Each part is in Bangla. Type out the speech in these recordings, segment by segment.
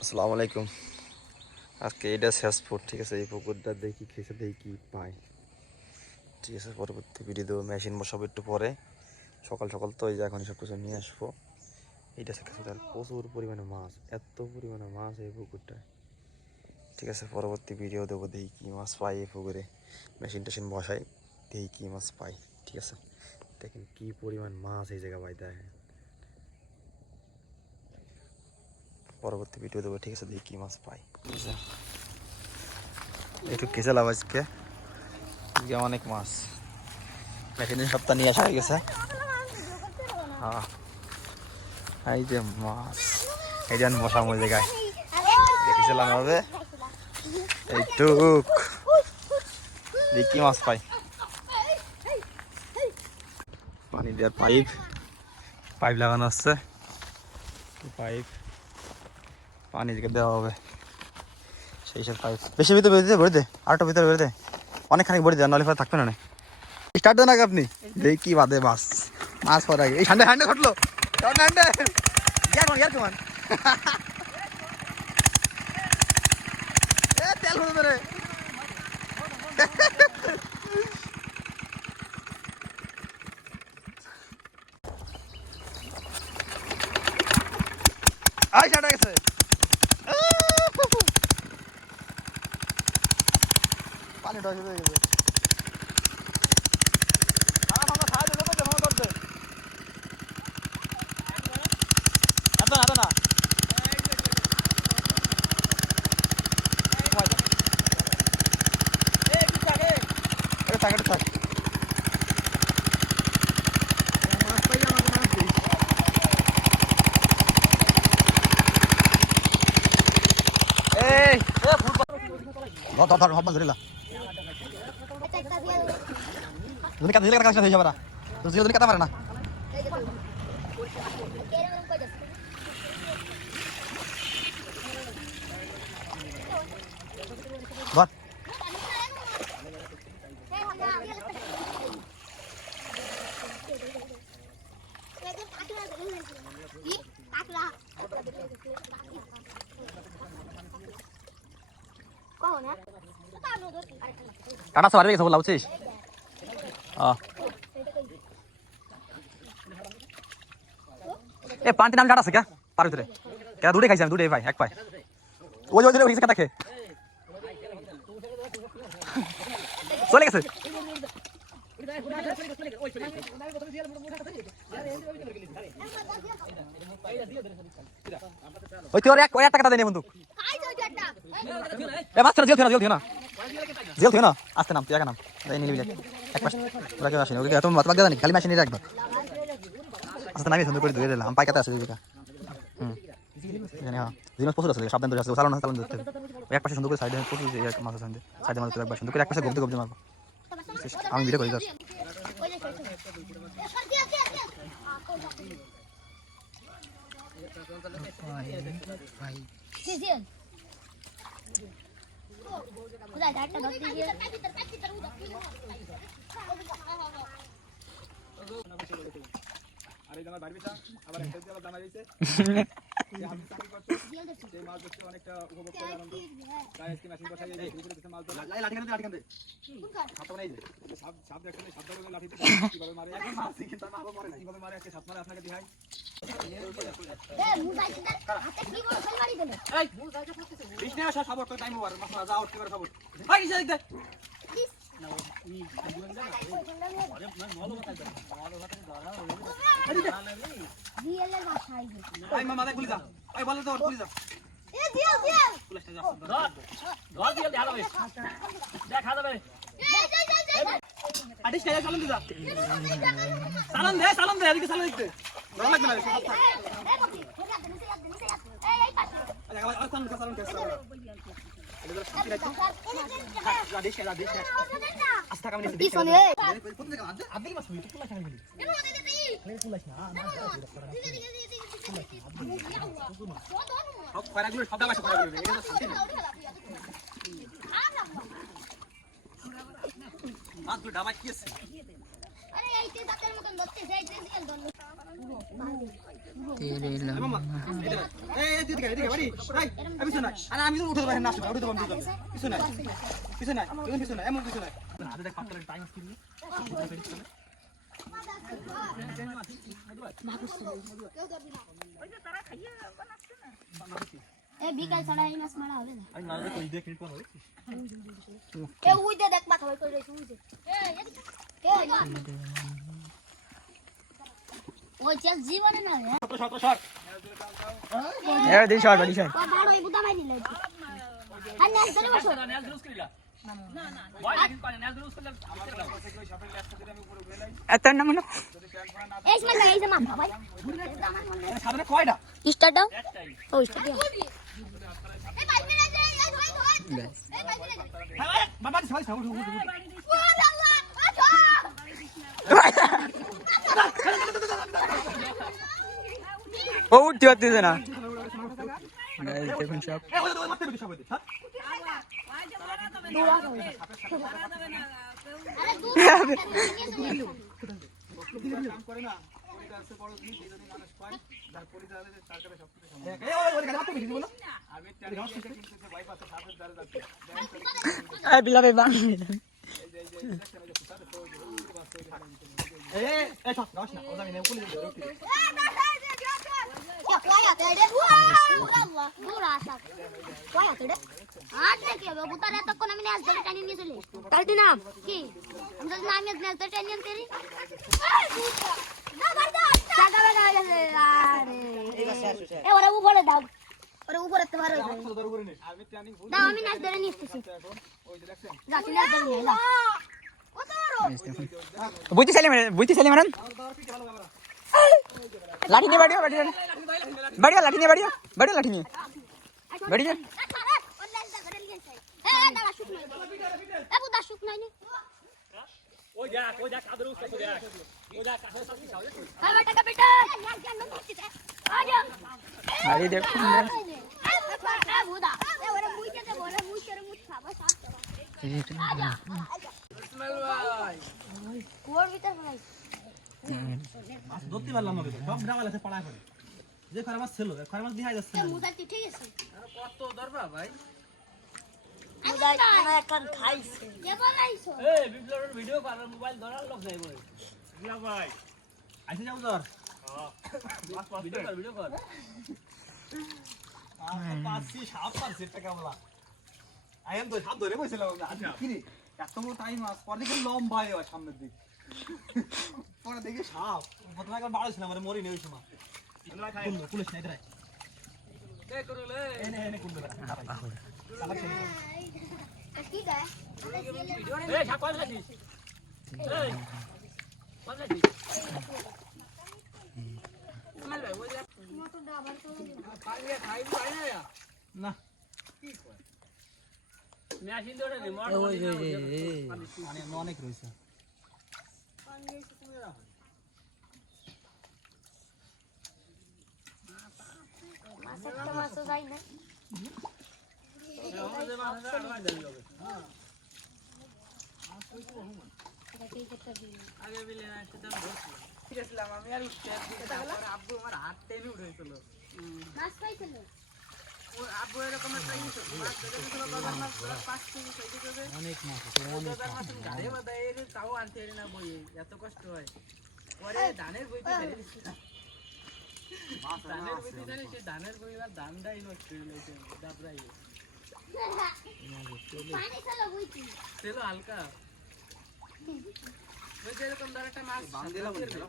আসসালামু আলাইকুম। আজকে এটা শেষ ফুড, ঠিক আছে। এই পুকুরটা দেখি খেয়েছে, দেখি পাই, ঠিক আছে। পরবর্তী ভিডিও দেবো। মেশিন বসাবো একটু পরে, সকাল সকাল তো এই যে এখন সব কিছু নিয়ে আসবো। এইটা খেয়েছে, তার প্রচুর পরিমাণে মাছ, এত পরিমাণে মাছ এই পুকুরটায়, ঠিক আছে। পরবর্তী ভিডিও দেবো, দেখি কী মাছ পাই এই পুকুরে। মেশিন টেশিন বসাই, দেখি কী মাছ পাই, ঠিক আছে। দেখেন কী পরিমাণ মাছ এই জায়গা পাই, দেখেন। পরবর্তী ভিডিও দেবো, ঠিক আছে, দেখি কী মাছ পাই, ঠিক আছে। একটু খেয়েছিলাম আজকে, অনেক মাছ মেশিনের সপ্তাহ নিয়ে আসা হয়ে গেছে। হ্যাঁ, এই যে মাছ, এই যে মশা মরে জায়গায় দেখেছিলাম হবে এইটুক, দেখি মাছ পাই। পানি দেওয়ার পাইপ পাইপ লাগানো আছে, পাইপ পানি দিকে দেওয়া হবে, সেই সব পাইপ। বেশি ভিতরে বেরোতে ভরে দে, আরেকটা ভিতরে বেরোতে অনেকখানি ভরে দেয়, নাহলে থাকবে না। স্টার্ট দেন আগে আপনি, দেখি বাদে মাছ মাছ পরে আগে। এই ঠান্ডা ঠান্ডা ঘটলো, ঠান্ডা ইয়ার কেমন তেল হতো রে। আই ছাড়া গেছে, পানি ঢসে হয়ে গেছে। তুমি কাছে কাছে হয়ে যাবে না, তুমি কাটা পারে না। কাটা সবাই গেছে বলা উচিস। এ পান্তি নাম ডাটা আছে কে পার ভিতরে, কেন দুটোই খাইছি আমি, দুটোই ভাই এক পাই। ওই ওই ওই কাটা খেয়ে চলে গেছে। ওই তোর এক টাকা দেয় বন্ধু। এ বাচ্চা জেল থিও না আসতে নাম, তুই একা নাম নিবি এক পাশে। ওরা কেউ আসেনি, ওকে এত মাতবাগ জানি খালি মেশিনে রাখবে। আস্তে নামিয়ে সুন্দর করে ধুয়ে দিলাম, পাইকাতে আছে জীবিকা। হ্যাঁ জিনিস প্রচুর আছে, সাবধান ধরে আসছে, চালানো ধরতে হবে। এক পাশে সুন্দর করে সাইডে প্রচুর মাছ আছে, সাইডে মাছ একবার সুন্দর করে এক পাশে গবতে মারবো। আমি ভিডিও করি যাস। সব কয়রাগুলো সব দাম আছে কয়রাগুলো এটা তো শান্তি না মাছগুলো ডাবা কি আছে আরে এইতে দাঁতের মতন ধরতে যাই তেল ধরলো এই দিকে বাড়ি ভাই আমি শোনা আরে আমি তো উঠে পারি না উঠে দেব পিছনে পিছনে পিছনে এমন পিছনে হাতে দেখ পাতলা টাইম স্কিল এ বিকাল ছাড়া এই মাছ মারা হবে না আমি না দেখো দেখ মিনিট পর হবে এ উইদে দেখ পাতা হই কই রইছে উইদে ওই চেস জীবনে না রে শট এ দিন শট বডি শট বড় এই বুদা মাই নিলে আর নাচ ধরে বসো নাচ জুস করিলা না বয় লাগি পারে নাচ জুস করলে এত না মনে এই সময় এই যে মা ভাই সামনে কয়টা স্টার্ট দাও একটাই ও স্টার্ট দাও এই ভাই মেরে দে এই ভাই ধর এই ভাই মেরে দে বাবা সবাই সবাই ও আল্লাহ আচ্ছা ও উঠতে হচ্ছে না দেখুন সব আরে দূর বিলাবে বাং বুঝতে চাইলে মারান লাঠি নিয়ে বাড়িও বাড়িও লাঠি নিয়ে বাড়িও লাঠি নিয়ে বাড়িও ওই যা কাদের উস্তা করে রাখ ওই যা কাছে সব খাও আরে দেখুন ধরতে পারলাম না সব ডাবাল আছে পাড়ায় পড়ে যে খরা মাছ ছিল খরা মাছ দিহাই যাচ্ছে ঠিক আছে কত দরবা ভাই এই বিপ্লবের ভিডিও করার মোবাইল ধরার লোক নাই বলে বিপ্লব ভাই আইছে যাও ধর ভিডিও কর পাঁচছি সাপ পারছে এটা কেমলা আইন তো সাপ ধরে বসেছিলাম আচ্ছা কি রে এত বড় টাইম মাছ পরে দেখি লম্বা হয়ে যাবে সামনের দিক পরে দেখি সাপ প্রথমে একবার বাড়ো ছিলাম আরে মরি নেই ওই সময় পুলিশ নাই ধরে কে করলে এনে কোন দেবে এই ছাপ কত লাগিস এই কত লাগিস মাল ভাই ওই পালিয়ে খাই পাই না না মেশিন ধরে নি মোটর মানে অনেক রয়েছে আগে বিলে না সেটা ধরছি গেছিলাম আমি আর উঠতে তারপর আব্বু আমার হাত টেনে উঠেছিল ও আব্বু এরকম একটা মাছ ধরে গেছিল বাজার মাছ 5 কেজি 6 কেজি হবে অনেক মাছ বাজার মাছ গাড়ি বাদা এর তাও আনতে না বই এত কষ্ট হয় পরে ধানের বইতে ধরে দিছি ধানের বইতে জানি সে ধানের বইবার ধানটাই নষ্ট হয়ে গেছে দাবরাই ছিল হালকা ওই যে এরকম ধর একটা মাছ বান্দিলা বলছিল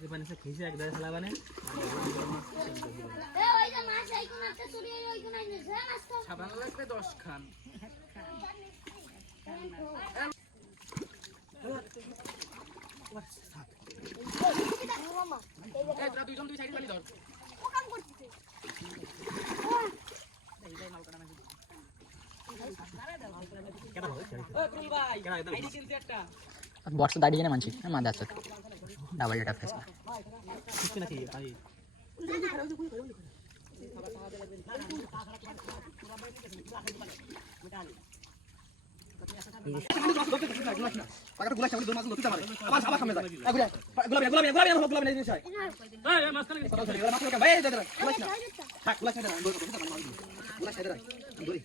যে মানে সে খেয়েছে এক দাঁড়ে খেলা মানে সাবান লাগবে 10 খান এই তোরা দুইজন দুই সাইড পালি ধর বক্স দাঁড়িয়ে না মানছি মাদা আছে ডাবল ডেটা ফেস কিছু নাকি ভাই পাকাটা গুলা চাবি দো মাছ ধরতে পারে আবার আবার সামনে যায় গোলাপি নেই নিশ্চয় এই মাছ কানে কথা বলি মাছ কানে ভাই দে দে গুলাস না থাক গুলাস না দে গুলাস না দে ধরি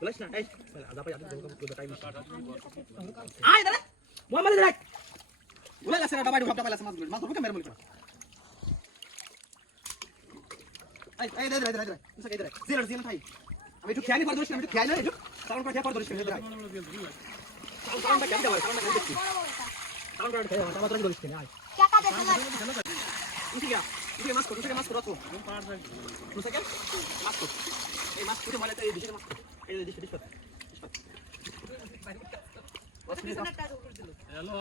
গুলাস না এই আদা পাই আদা দো টাইম আয় দাঁড়া মোহাম্মদ দে গুলাস না ডাবাই ঢোকা পাইলা মাছ ধরবে মেরে মলি এই দে দে দে তুই দে জিরো জিরো থাই আমি একটু খেয়ালি পর ধরিস আমি একটু খেয়ালি একটু সাউন্ড করে পর ধরিস দে সাউন্ড কেটে দাও সাউন্ড কেটে দিচ্ছি সাউন্ড করে খেয়ে আমার ধরিস কেন আয় টাকা দে তোমার ইকে মাছ করো তো তুই থেকে মাছ কর এই মাছ করে মানে এই দিশে মাছ এই দিশে দিশে হ্যালো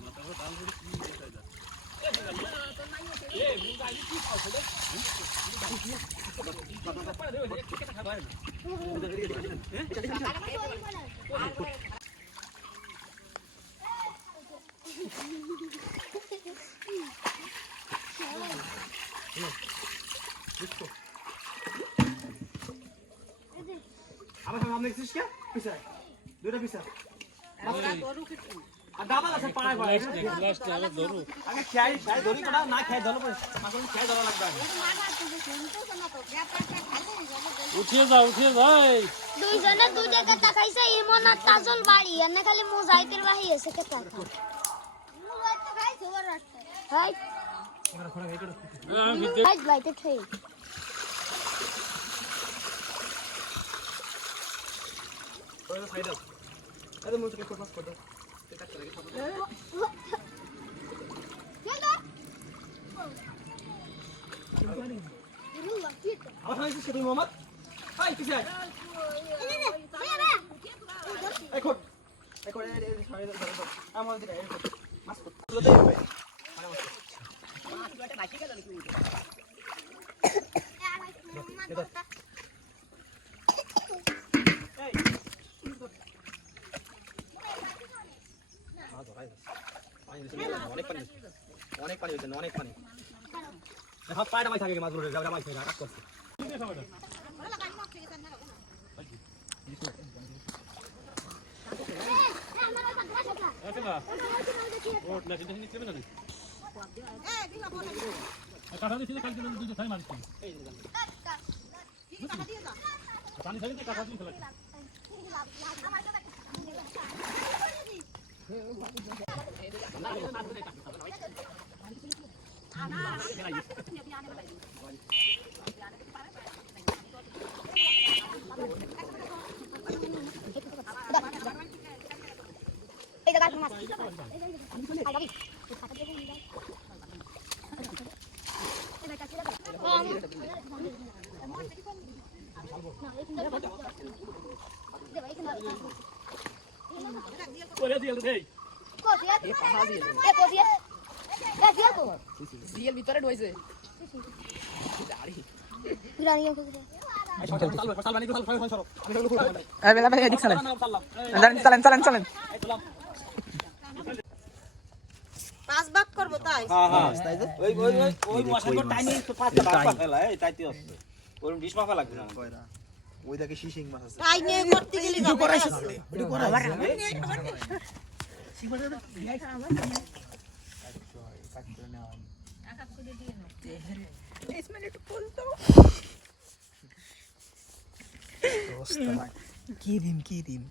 মাথা ডাল করে কি দেখাই যা এই মুন্ডা আইছি কি খাও রে পড়ে দে এক টিকেট খাবা না আমার সামনে দেখছিস কি পিছা দুইটা পিছা আমরা ধরু কি আর ডাবল আছে পাড়ায় পাড়ায় লাস্ট আগে ধরু আগে খাই খাই ধরি কোটা না খাই ধরো পরে মাখন খাই ধরা লাগবে উঠিয়ে যাও এই দুইজনে দুই টাকা তাকাইছে ইমন আর তাজল বাড়ি এনে খালি মোজাইকের বাহি আছে কে কথা মোজাইক তো খাইছে ওর রাস্তা হাই হাই লাইতে খাই ওই সাইডে আরে মুঝে কে ফোকাস করো কাট করে কে কেন রুলা কি আমার সামনে এসে তুমি মোহাম্মদ হাই কিসে এই কোট এই সাইডে ধরো আমার দিকে এই কোট মাছ কোট তুলে দে ভাই মাছ একটা বাকি গেল নাকি অনেক পানি হয়েছে অনেক পানি হাত পায়টা মাছ থাকে মাছ ধরে যাওয়া মাছ কাজ করছে এই জায়গা মাছ ওরে দিল রে কোসিয়া এ কোসিয়া এ দিয়া তো সিএল ভিতরে ঢুইছে বিরানি কে বেলা ভাই এদিক চলেন চলেন পাঁচ ভাগ করব তাই ওই মশার টাইনি তো পাঁচটা ভাগ পাখলা এই তাইতে আছে ওরম ডিশ মাফা লাগবে না ওই দেখে শিশিং মাছ আছে তাই নিয়ে করতে গেলে কি দিম